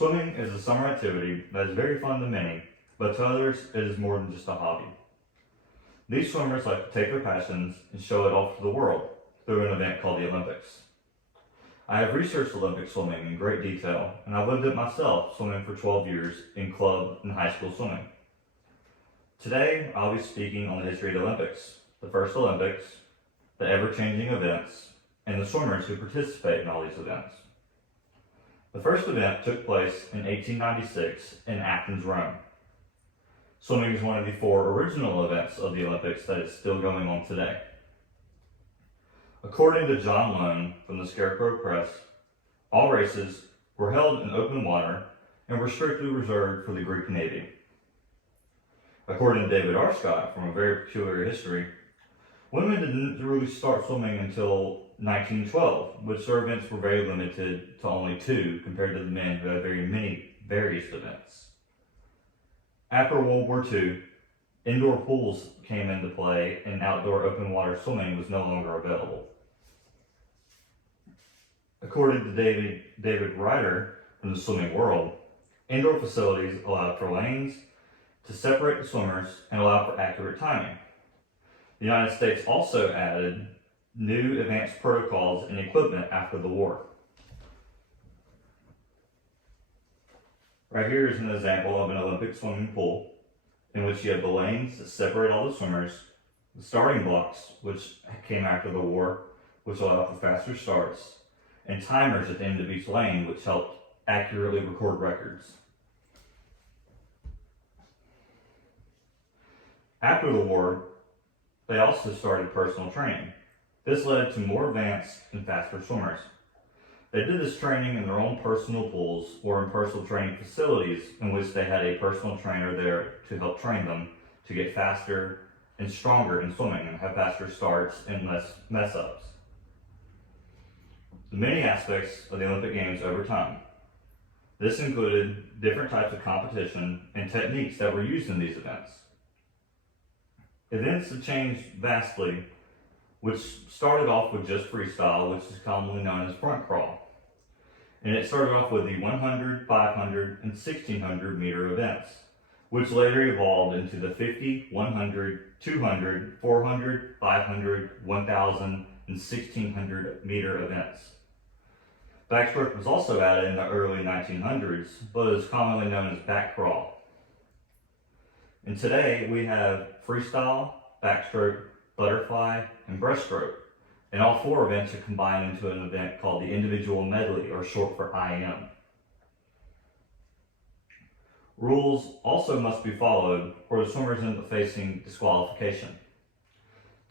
Swimming is a summer activity that is very fun to many, but to others it is more than just a hobby. These swimmers like to take their passions and show it off to the world through an event called the Olympics. I have researched Olympic swimming in great detail, and I've lived it myself, swimming for 12 years in club and high school swimming. Today, I'll be speaking on the history of the Olympics, the first Olympics, the ever-changing events, and the swimmers who participate in all these events. The first event took place in 1896 in Athens, Rome. Swimming is one of the 4 original events of the Olympics that is still going on today. According to John Lone from the Scarecrow Press, all races were held in open water and were strictly reserved for the Greek Navy. According to David R. Scott from A Very Peculiar History, women didn't really start swimming until 1912, which their events were very limited to only 2 compared to the men who had very many various events. After World War II, indoor pools came into play and outdoor open water swimming was no longer available. According to David Ryder from the Swimming World, indoor facilities allowed for lanes to separate the swimmers and allow for accurate timing. The United States also added new advanced protocols and equipment after the war. Right here is an example of an Olympic swimming pool in which you have the lanes that separate all the swimmers, the starting blocks, which came after the war, which allowed for faster starts, and timers at the end of each lane, which helped accurately record records. After the war, they also started personal training. This led to more advanced and faster swimmers. They did this training in their own personal pools or in personal training facilities in which they had a personal trainer there to help train them to get faster and stronger in swimming and have faster starts and less mess-ups. The many aspects of the Olympic Games over time. This included different types of competition and techniques that were used in these events. Events have changed vastly, which started off with just freestyle, which is commonly known as front crawl. And it started off with the 100, 500, and 1600 meter events, which later evolved into the 50, 100, 200, 400, 500, 1000, and 1600 meter events. Backstroke was also added in the early 1900s, but is commonly known as back crawl. And today we have freestyle, backstroke, butterfly, and breaststroke, and all 4 events are combined into an event called the individual medley, or short for IM. Rules also must be followed, or the swimmers end up facing disqualification.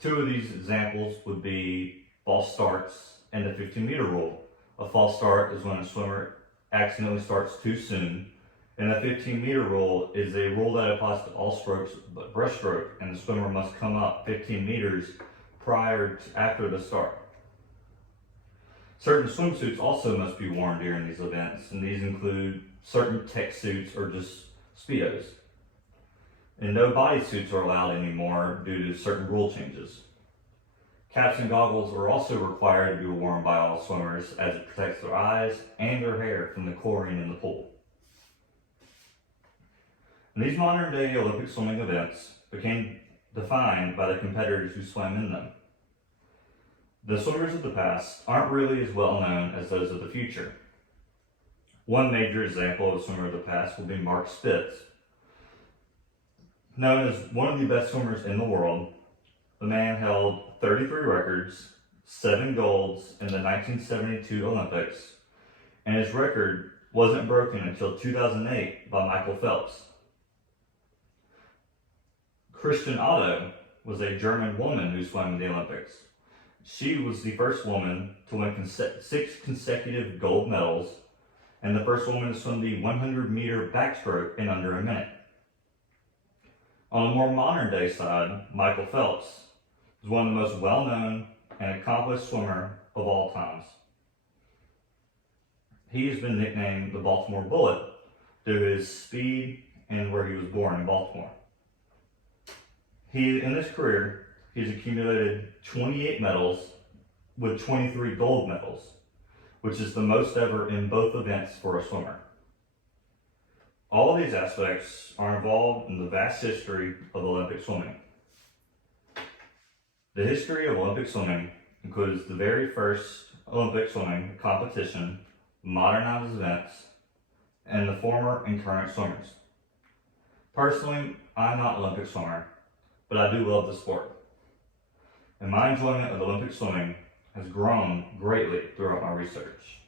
2 of these examples would be false starts and the 15-meter rule. A false start is when a swimmer accidentally starts too soon, and the 15-meter rule is a rule that applies to all strokes but breaststroke, and the swimmer must come up 15 meters after the start. Certain swimsuits also must be worn during these events, and these include certain tech suits or just Speedos. And no bodysuits are allowed anymore due to certain rule changes. Caps and goggles are also required to be worn by all swimmers as it protects their eyes and their hair from the chlorine in the pool. And these modern day Olympic swimming events became defined by the competitors who swam in them. The swimmers of the past aren't really as well known as those of the future. One major example of a swimmer of the past will be Mark Spitz. Known as one of the best swimmers in the world, the man held 33 records, 7 golds in the 1972 Olympics, and his record wasn't broken until 2008 by Michael Phelps. Christian Otto was a German woman who swam in the Olympics. She was the first woman to win 6 consecutive gold medals and the first woman to swim the 100-meter backstroke in under a minute. On a more modern day side, Michael Phelps is one of the most well-known and accomplished swimmer of all times. He has been nicknamed the Baltimore Bullet due to his speed and where he was born in Baltimore. In his career, he's accumulated 28 medals with 23 gold medals, which is the most ever in both events for a swimmer. All of these aspects are involved in the vast history of Olympic swimming. The history of Olympic swimming includes the very first Olympic swimming competition, modernized events, and the former and current swimmers. Personally, I'm not an Olympic swimmer, but I do love the sport. And my enjoyment of Olympic swimming has grown greatly throughout my research.